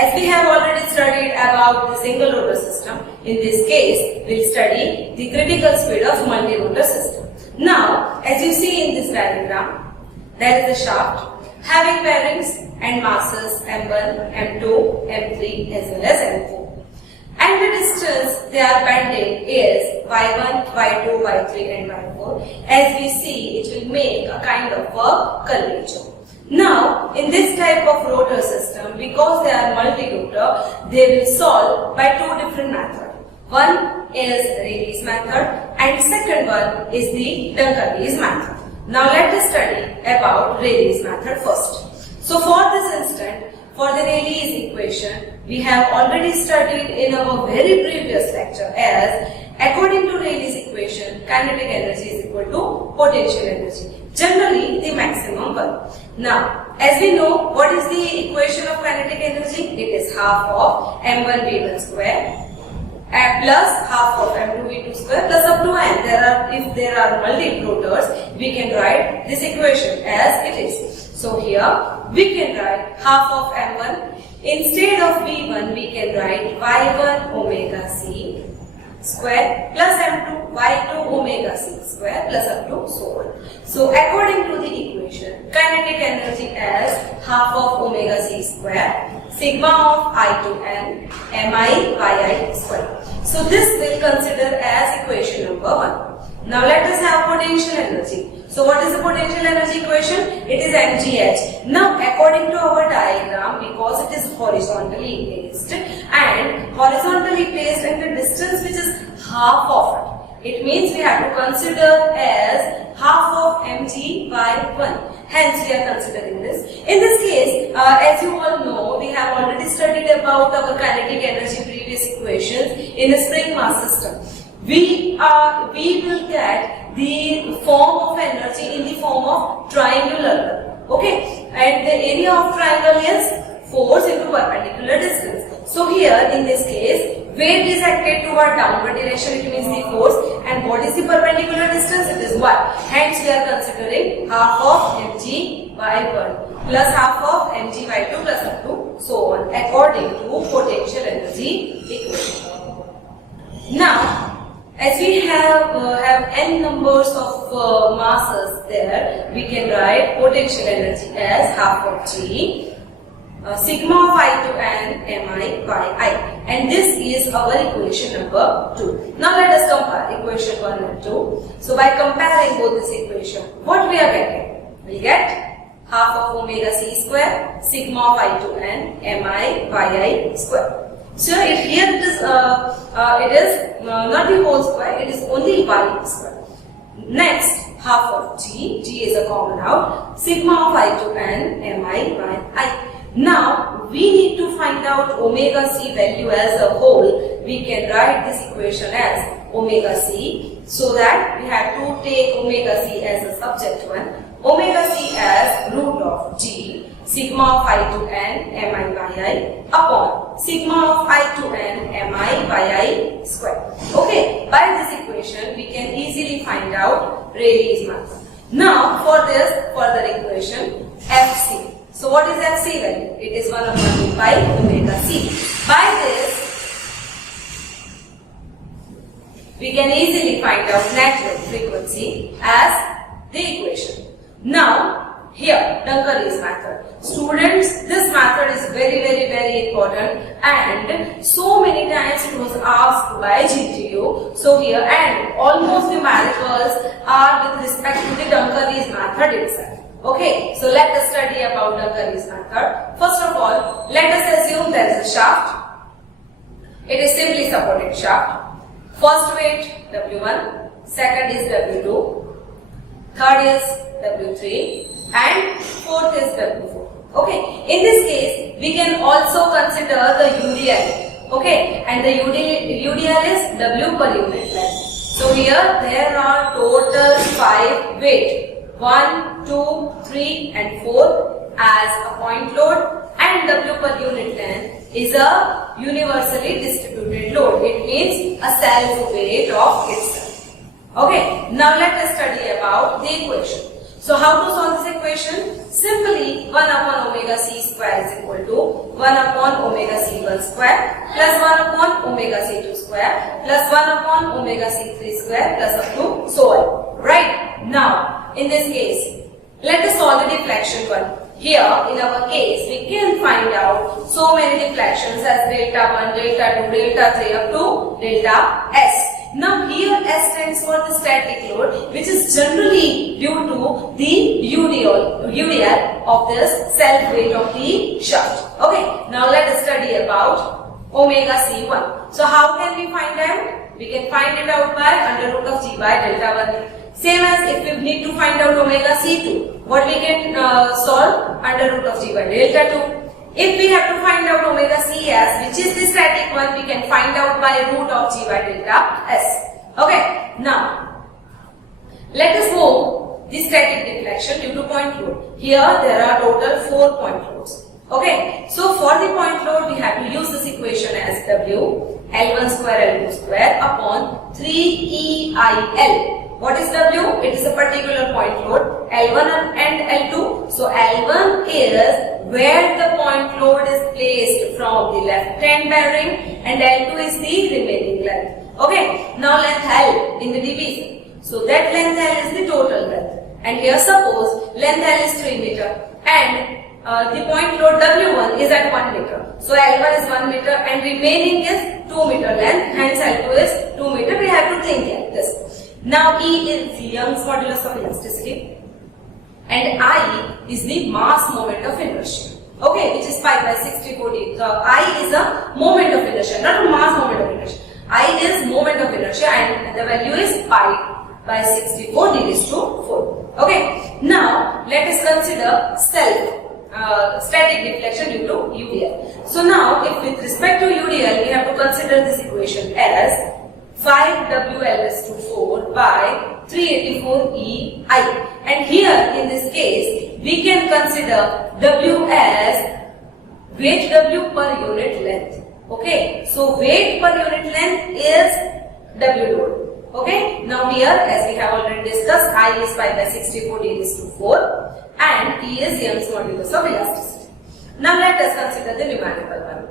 as we have already studied about the single rotor system, in this case, we'll study the critical speed of multi-rotor system. Now, as you see in this diagram, there is a shaft having bearings and masses M1, M2, M3 as well as M4. And the distance they are bending is Y1, Y2, Y3 and Y4. As we see, it will make a kind of a curvature. Now, in this type of rotor system, because they are multi-rotor, they will solve by two different methods. One is Reighley's method and second one is the dunkerley's method. Now let us study about Reighley's method first. So for this instant, for the Reighley's equation, we have already studied in our very previous lecture as according to Reighley's equation, kinetic energy is equal to potential energy, generally the maximum one. Now, as we know, what is the equation of kinetic energy? It is half of m1v1 square plus half of m2v2 square plus up to n. If there are multiple rotors, we can write this equation as it is. So here we can write half of m1. Instead of v1, we can write y1 omega c square plus m2 y2 omega c square plus up to so on. So according to the equation, kinetic energy as half of omega c square sigma of I to n mi yi square. So this we'll consider as equation number 1. Now let us have potential energy. So what is the potential energy equation? It is mgh. Now according to our diagram, because it is horizontally placed and the distance which is half of it means we have to consider as half of mg by 1. Hence we are considering this. In this case, as you all know, we have already studied about our kinetic energy previous equations in a spring mass system. We will get the form of energy in the form of triangular. Okay, and the area of triangle is force into perpendicular distance. So here in this case, weight is acted toward downward direction, it means the force, and what is the perpendicular distance? It is 1. Hence we are considering half of mg by 1 plus half of mg by 2 plus up to so on according to potential energy equation. Now, as we have n numbers of masses there, we can write potential energy as half of g sigma of I to n mi by I, and this is our equation number 2. Now let us compare equation 1 and 2. So by comparing both this equation, what we are getting? We get half of omega c square sigma of I to n mi by I square. So here it is not the whole square, it is only y square. Next, half of g is a common out, sigma of I to n mi by I. Now we need to find out omega c value as a whole. We can write this equation as omega c, so that we have to take omega c as a subject one, omega c as root of g sigma of I to n mi by I upon sigma of I to n mi by I square. Okay, by this equation we can easily find out Reighley's method. Now for this further equation, Fc. So what is Fc value? It is 1 upon 2 pi omega c. By this we can easily find out natural frequency as the equation. Now here, Dunkerley's method. Students, this method is very important, and so many times it was asked by GTO. So here, and almost the miracles are with respect to the Dunkerley's method itself. Okay, so let us study about Dunkerley's method. First of all, let us assume there is a shaft. It is simply supported shaft. First weight W1, second is W2, third is W3, and fourth is W4. Okay, in this case, we can also consider the UDL. Okay, and the UDL is W per unit length. So here there are total 5 weight. 1, 2, 3 and 4 as a point load, and W per unit length is a universally distributed load. It means a self weight of itself. Okay, now let us study about the equation. So how to solve this equation? Simply 1 upon omega c square is equal to 1 upon omega c1 square plus 1 upon omega c2 square plus 1 upon omega c3 square plus up to so on. Right? Now, in this case, let us solve the deflection one. Here, in our case, we can find out so many deflections as delta 1, delta 2, delta 3 up to delta s. Now here S stands for the static load, which is generally due to the UDL of this self weight of the shaft. Okay, now let us study about omega C1. So how can we find out? We can find it out by under root of G by delta 1. Same as if we need to find out omega C2, what we can solve under root of G by delta 2. If we have to find out omega Cs, which is the static one, we can find out by root of G by delta S. Okay, now let us move the static deflection due to point load. Here there are total 4 point loads. Okay, so for the point load we have to use this equation as W L1 square L2 square upon 3EIL. What is W? It is a particular point load L1 and L2. So L1 is where the point load is placed from the left hand bearing and L2 is the remaining length. Okay, now length L in the division. So that length L is the total length. And here suppose length L is 3 meter and the point load W1 is at 1 meter. So L1 is 1 meter and remaining is 2 meter length, hence L2 is 2 meter. We have to think like this. Now E is Young's modulus of elasticity and I is the mass moment of inertia. Okay, which is pi by 64d. So I is a moment of inertia, not a mass moment of inertia. I is moment of inertia and the value is pi by 64 d raised to 4. Okay, now let us consider static deflection due to UDL. So now if with respect to UDL we have to consider this equation as 5WL raised to 4 by 384EI. And here in this case we can consider W as weight W per unit length. Okay, so weight per unit length is W load. Okay, now here as we have already discussed, I is pi by 64 d raised to 4 and E is Young's modulus of elasticity. Now let us consider the numerical one.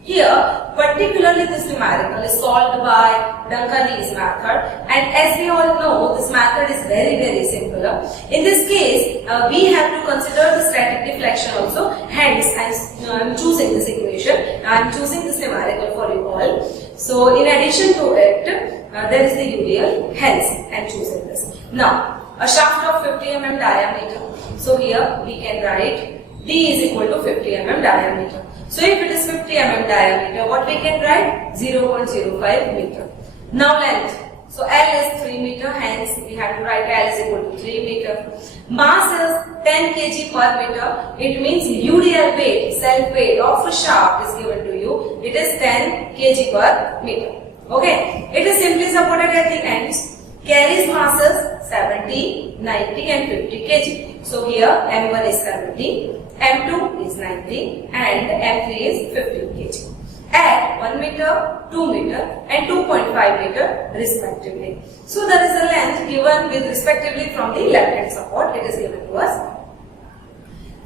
Here, particularly this numerical is solved by Dunkerley's method, and as we all know, this method is very simple. In this case, we have to consider the static deflection also, hence I am choosing this equation, I am choosing this numerical for you all. So in addition to it, there is the UDL, hence I am choosing this. Now, a shaft of 50 mm diameter, so here we can write D is equal to 50 mm diameter. So if it is 50 mm diameter, what we can write? 0.05 meter. Now length. So L is 3 meter, hence we have to write L is equal to 3 meter. Mass is 10 kg per meter. It means UDL weight, self weight of a shaft is given to you. It is 10 kg per meter. Okay. It is simply supported at the ends. Carries masses 70, 90 and 50 kg. So here M1 is 70, M2 is 90 and M3 is 15 kg. At 1 meter, 2 meter and 2.5 meter respectively. So there is a length given with respectively from the left hand support. It is given to us.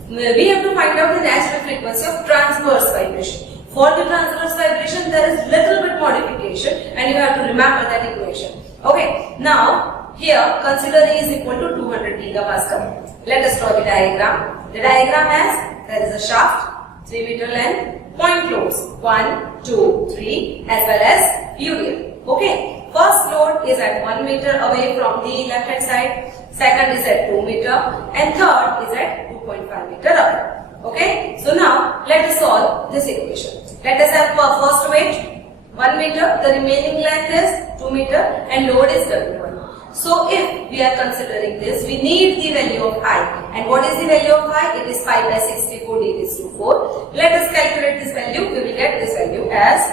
We have to find out the natural frequency of transverse vibration. For the transverse vibration there is little bit modification and you have to remember that equation. Okay, now here consider E is equal to 200 gigapascal. Let us draw the diagram. The diagram has, there is a shaft, 3 meter length, point loads 1, 2, 3 as well as UDL. Okay, first load is at 1 meter away from the left hand side, second is at 2 meter and third is at 2.5 meter away. Okay, so now let us solve this equation. Let us have first weight 1 meter, the remaining length is 2 meter and load is W1. So if we are considering this, we need the value of I. And what is the value of I? It is pi by 64 d raised to 4. Let us calculate this value. We will get this value as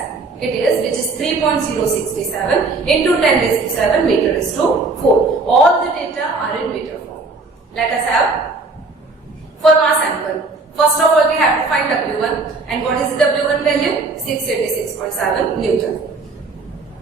it is, which is 3.067 into 10 raised to 7 meter raised to 4. All the data are in meter form. Let us have for mass sample. First of all, we have to find W1. And what is the W1 value? 686.7 Newton.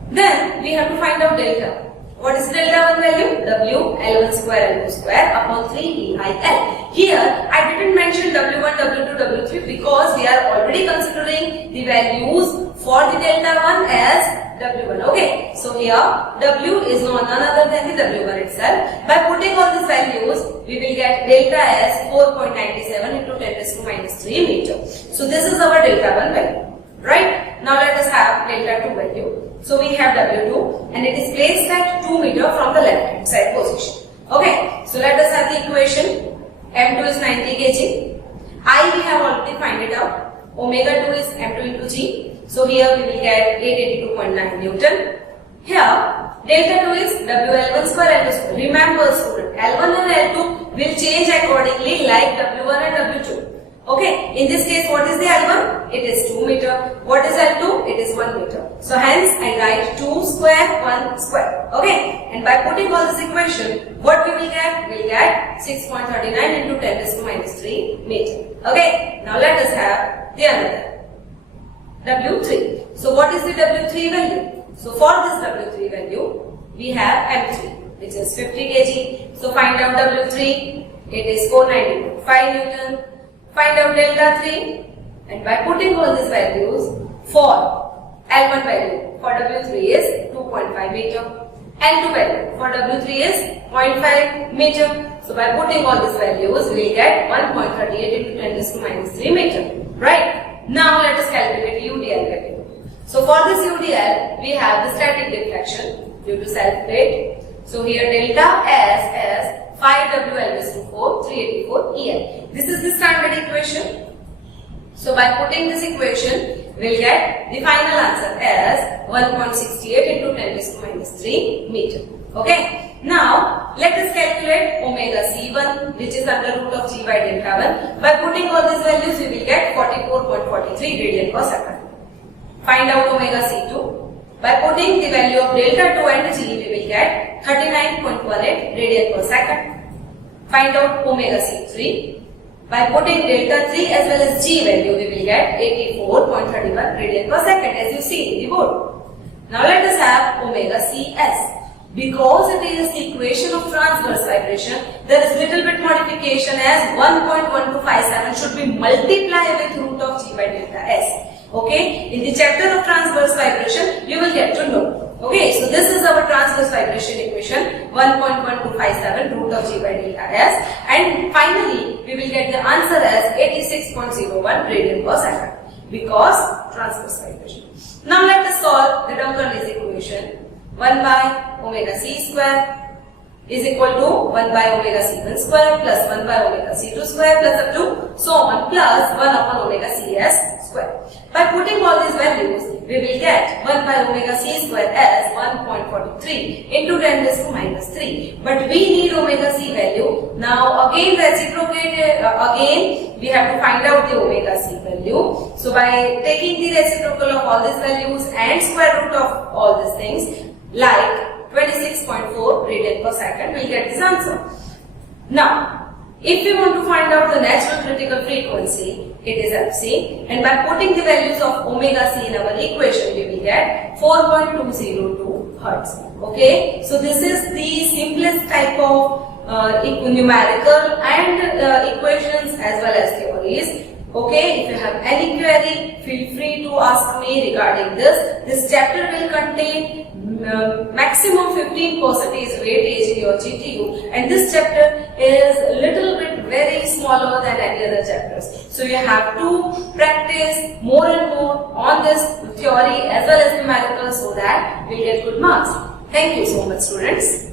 Then we have to find out delta. What is delta 1 value? W L1 square L2 square upon 3 EIL. Here I didn't mention W1, W2, W3 because we are already considering the values for the delta 1 as W1. Okay, so here W is none other than the W1 itself. By putting all these values, we will get delta as 4.97 into 10 raised to minus 3 meter. So this is our delta 1 value. Right? Now let us have delta 2 value. So we have W2 and it is placed at 2 meter from the left hand side position. Okay, so let us have the equation. M2 is 90 kg. I we have already find it out. Omega 2 is M2 into G. So here we will get 882.9 Newton. Here delta 2 is WL1 square L2 square. Remember student, L1 and L2 will change accordingly like W1 and W2. Okay, in this case what is the L1? It is 2 meter. What is L2? It is 1 meter. So hence I write 2 square 1 square. Okay, and by putting all this equation, what we will get? We will get 6.39 into 10 raised to minus 3 meter. Okay, now let us have the another W3. So what is the W3 value? So for this W3 value, we have M3 which is 50 kg. So find out W3, it is 495 Newton. Find out delta 3 and by putting all these values for L1 value for W3 is 2.5 meter, L2 value for W3 is 0.5 meter. So by putting all these values we will get 1.38 into 10 raised to minus 3 meter. Right? Now let us calculate UDL value. So for this UDL we have the static deflection due to self-weight. So here delta S as 5W L raised to 4, 384 EL. This is the standard equation. So by putting this equation, we will get the final answer as 1.68 into 10 raised to minus 3 meter. Okay. Now let us calculate omega C1 which is under root of G by delta 1. By putting all these values, we will get 44.43 radian per second. Find out omega C2. By putting the value of delta 2 and G, we will get 39.18 radian per second. Find out omega C3. By putting delta 3 as well as G value, we will get 84.31 radian per second as you see in the board. Now let us have omega Cs. Because it is the equation of transverse vibration, there is little bit modification as 1.1257 should be multiplied with root of G by delta S. Okay, in the chapter of transverse vibration, you will get to know. Okay, so this is our transverse vibration equation 1.1257 root of G by delta S, and finally we will get the answer as 86.01 radian per second because transverse vibration. Now let us solve the dunkerley's equation. 1 by omega C square is equal to 1 by omega C1 square plus 1 by omega C2 square plus up to so on plus 1 upon omega Cs square. By putting all these values, we will get 1 by omega C square as 1.43 into 10 raised to minus 3. But we need omega C value. Now again reciprocate, again we have to find out the omega C value. So by taking the reciprocal of all these values and square root of all these things, like 26.4 radian per second, we will get this answer. Now, if we want to find out the natural critical frequency, it is Fc, and by putting the values of omega C in our equation, we will get 4.202 Hertz. Okay, so this is the simplest type of numerical and equations as well as theories. Okay, if you have any query, feel free to ask me regarding this. This chapter will contain maximum 15% weightage in your GTU, and this chapter is a little bit very smaller than any other chapters. So you have to practice more and more on this theory as well as numerical so that we'll get good marks. Thank you so much, students.